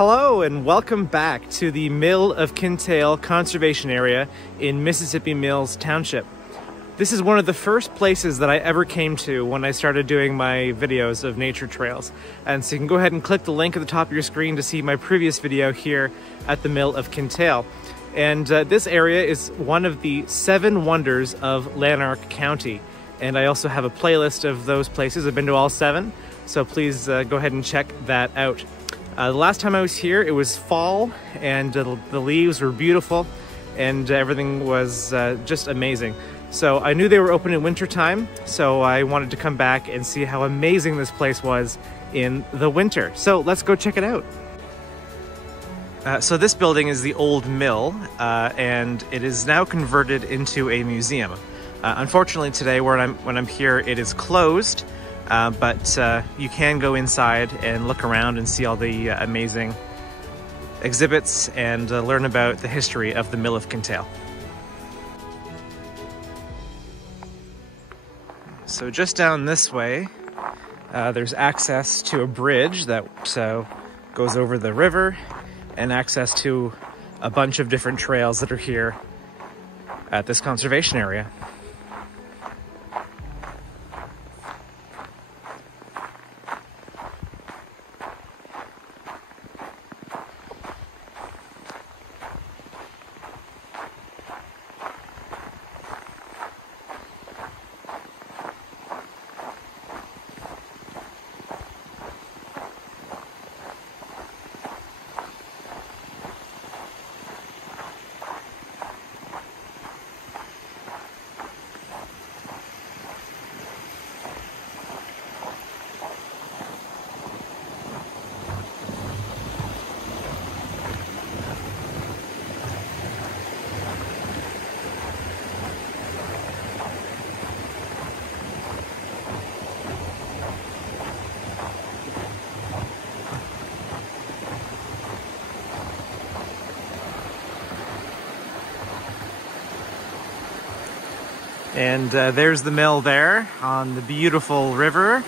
Hello and welcome back to the Mill of Kintail Conservation Area in Mississippi Mills Township. This is one of the first places that I ever came to when I started doing my videos of nature trails. And so you can go ahead and click the link at the top of your screen to see my previous video here at the Mill of Kintail. And this area is one of the 7 wonders of Lanark County. And I also have a playlist of those places. I've been to all 7, so please go ahead and check that out. The last time I was here, it was fall, and the leaves were beautiful, and everything was just amazing. So I knew they were open in winter time, so I wanted to come back and see how amazing this place was in the winter. So let's go check it out. So this building is the old mill, and it is now converted into a museum. Unfortunately today, when I'm here, it is closed. But you can go inside and look around and see all the amazing exhibits and learn about the history of the Mill of Kintail. So just down this way, there's access to a bridge that goes over the river, and access to a bunch of different trails that are here at this conservation area. And there's the mill there on the beautiful river.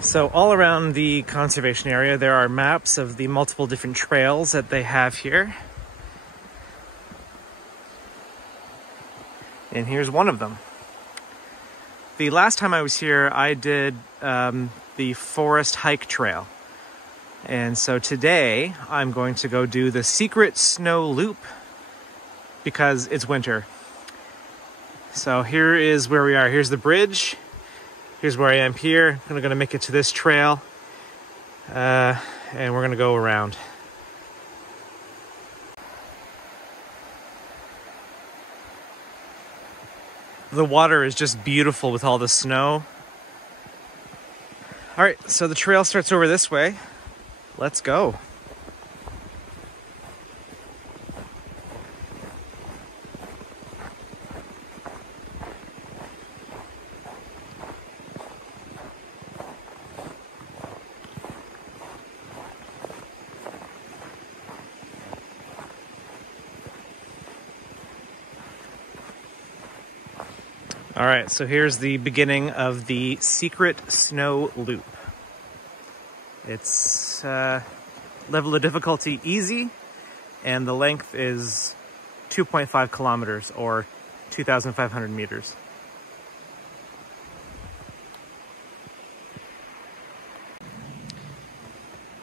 So all around the conservation area, there are maps of the multiple different trails that they have here. And here's one of them. The last time I was here, I did the Forest Hike Trail. And so today, I'm going to go do the Secret Snow Loop because it's winter. So here is where we are. Here's the bridge. Here's where I am here. I'm going to make it to this trail. And we're going to go around. The water is just beautiful with all the snow. All right, so the trail starts over this way. Let's go. All right, so here's the beginning of the Secret Snow Loop. It's level of difficulty easy, and the length is 2.5 kilometers or 2,500 meters.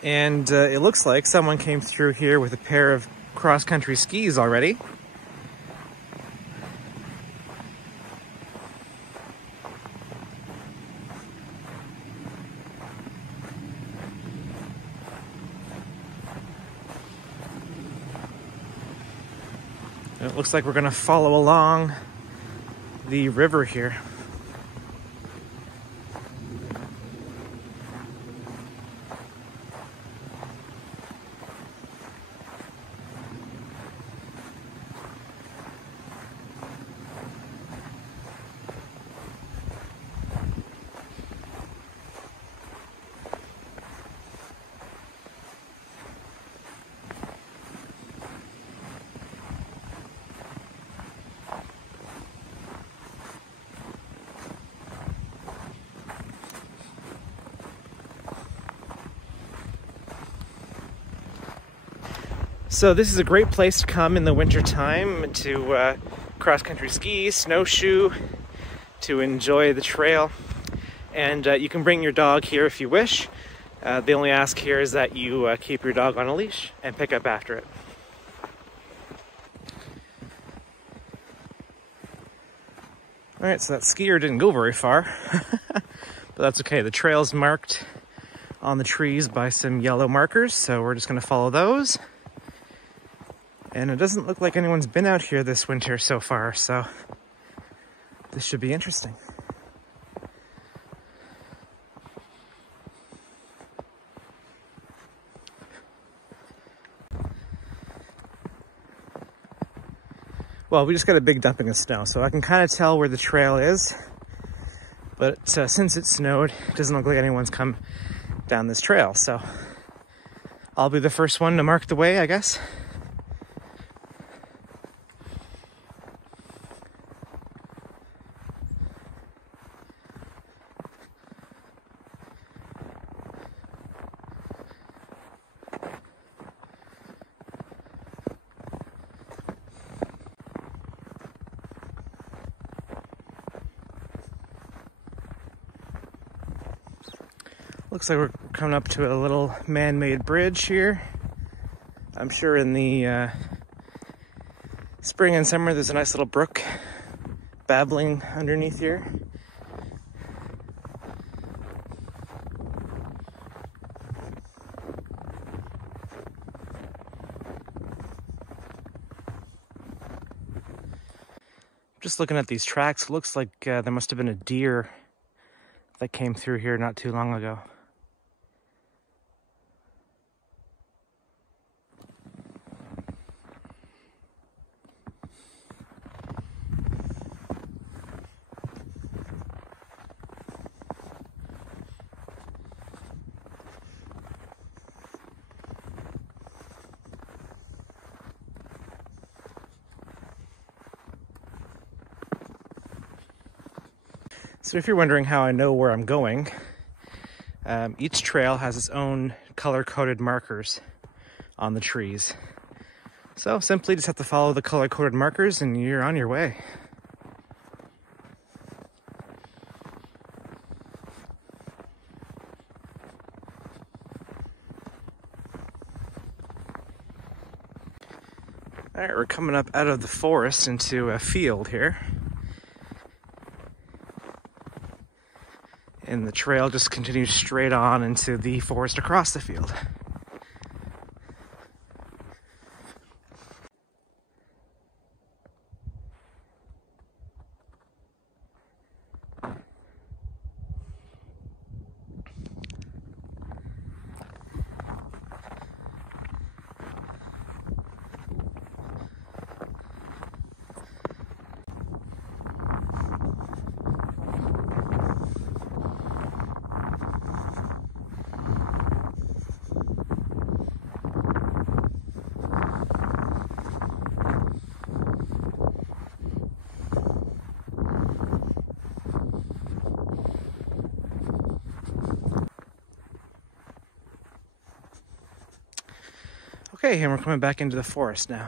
And it looks like someone came through here with a pair of cross-country skis already. It looks like we're going to follow along the river here. So this is a great place to come in the winter time to cross-country ski, snowshoe, to enjoy the trail. And you can bring your dog here if you wish. The only ask here is that you keep your dog on a leash and pick up after it. Alright, so that skier didn't go very far, but that's okay. The trail's marked on the trees by some yellow markers, so we're just going to follow those. And it doesn't look like anyone's been out here this winter so far, so this should be interesting. Well, we just got a big dumping of snow, so I can kind of tell where the trail is. But since it snowed, it doesn't look like anyone's come down this trail, so I'll be the first one to mark the way, I guess. Looks like we're coming up to a little man-made bridge here. I'm sure in the spring and summer there's a nice little brook babbling underneath here. Just looking at these tracks, it looks like there must have been a deer that came through here not too long ago. So if you're wondering how I know where I'm going, each trail has its own color-coded markers on the trees. So simply just have to follow the color-coded markers and you're on your way. All right, we're coming up out of the forest into a field here. And the trail just continues straight on into the forest across the field. Okay, and we're coming back into the forest now.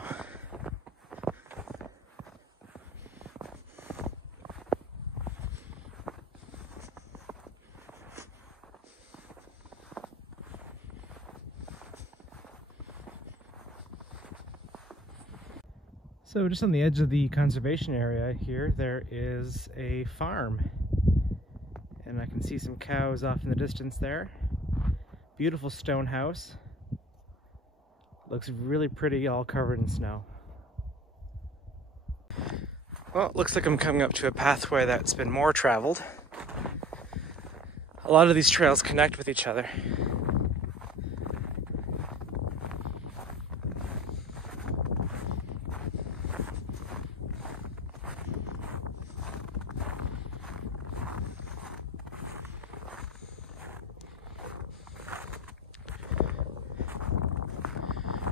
So just on the edge of the conservation area here, there is a farm. And I can see some cows off in the distance there. Beautiful stone house. Looks really pretty, all covered in snow. Well, it looks like I'm coming up to a pathway that's been more traveled. A lot of these trails connect with each other.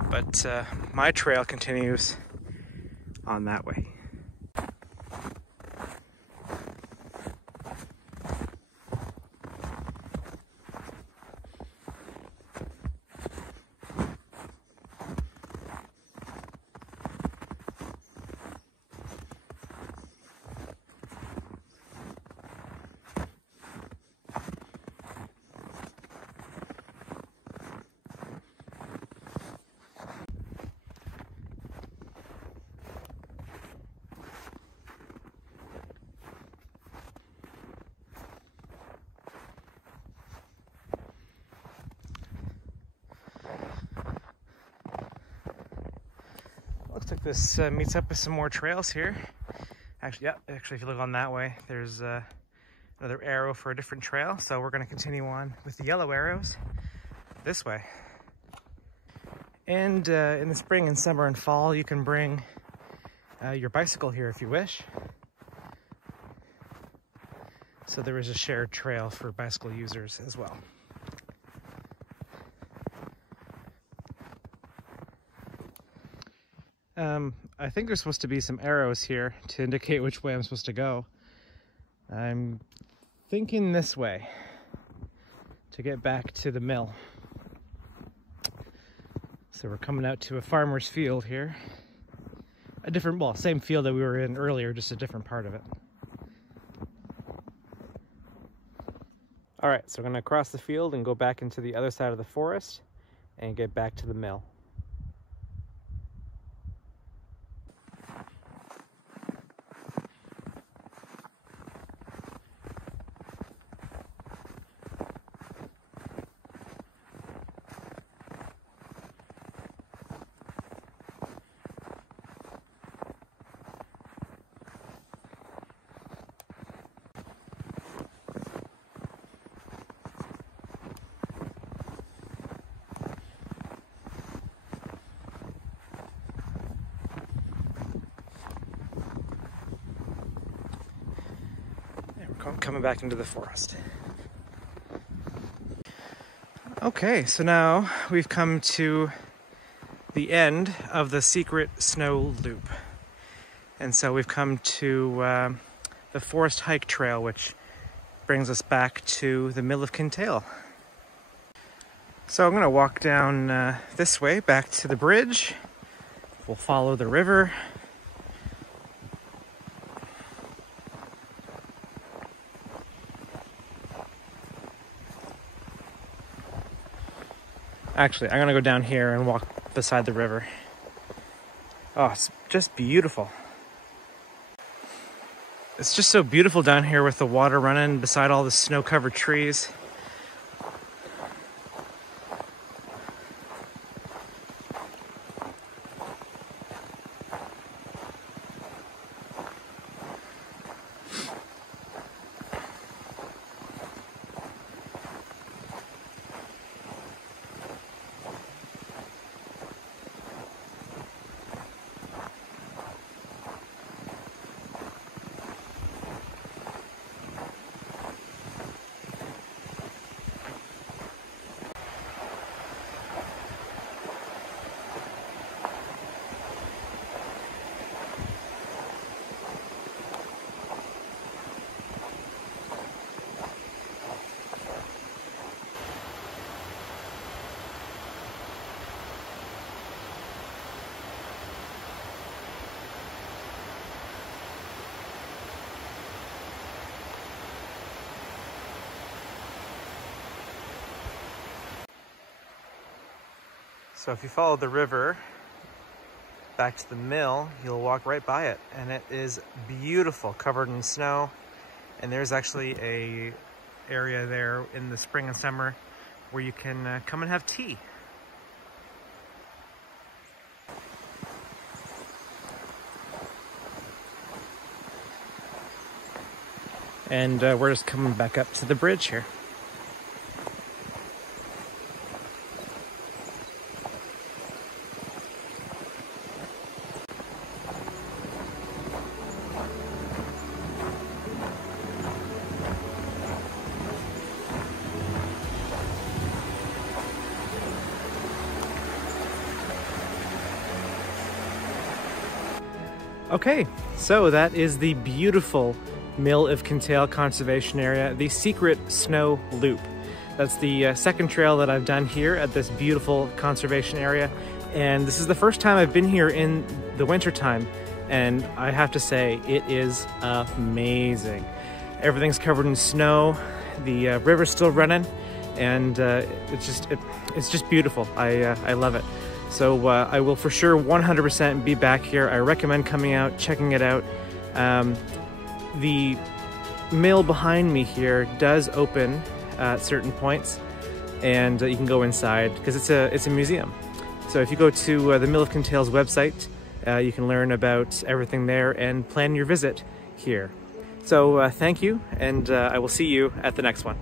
But my trail continues on that way. Looks like this meets up with some more trails here. Actually, if you look on that way, there's another arrow for a different trail. So we're going to continue on with the yellow arrows this way. And in the spring and summer and fall, you can bring your bicycle here if you wish. So there is a shared trail for bicycle users as well. I think there's supposed to be some arrows here to indicate which way I'm supposed to go. I'm thinking this way to get back to the mill. So we're coming out to a farmer's field here. A different, well, same field that we were in earlier, just a different part of it. All right, so we're gonna cross the field and go back into the other side of the forest and get back to the mill. Coming back into the forest. Okay, so now we've come to the end of the secret snow loop. And so we've come to the forest hike trail, which brings us back to the mill of Kintail. So I'm gonna walk down this way back to the bridge. We'll follow the river. Actually, I'm gonna go down here and walk beside the river. Oh, it's just beautiful. It's just so beautiful down here with the water running beside all the snow-covered trees. So if you follow the river back to the mill, you'll walk right by it, and it is beautiful, covered in snow. And there's actually a area there in the spring and summer where you can come and have tea. And we're just coming back up to the bridge here. Okay, so that is the beautiful Mill of Kintail Conservation Area, the secret snow loop. That's the second trail that I've done here at this beautiful conservation area. And this is the first time I've been here in the wintertime. And I have to say, it is amazing. Everything's covered in snow. The river's still running. And it's just beautiful. I love it. So I will for sure 100% be back here. I recommend coming out, checking it out. The mill behind me here does open at certain points, and you can go inside because it's a museum. So if you go to the Mill of Kintail's website You can learn about everything there and plan your visit here. So thank you, and I will see you at the next one.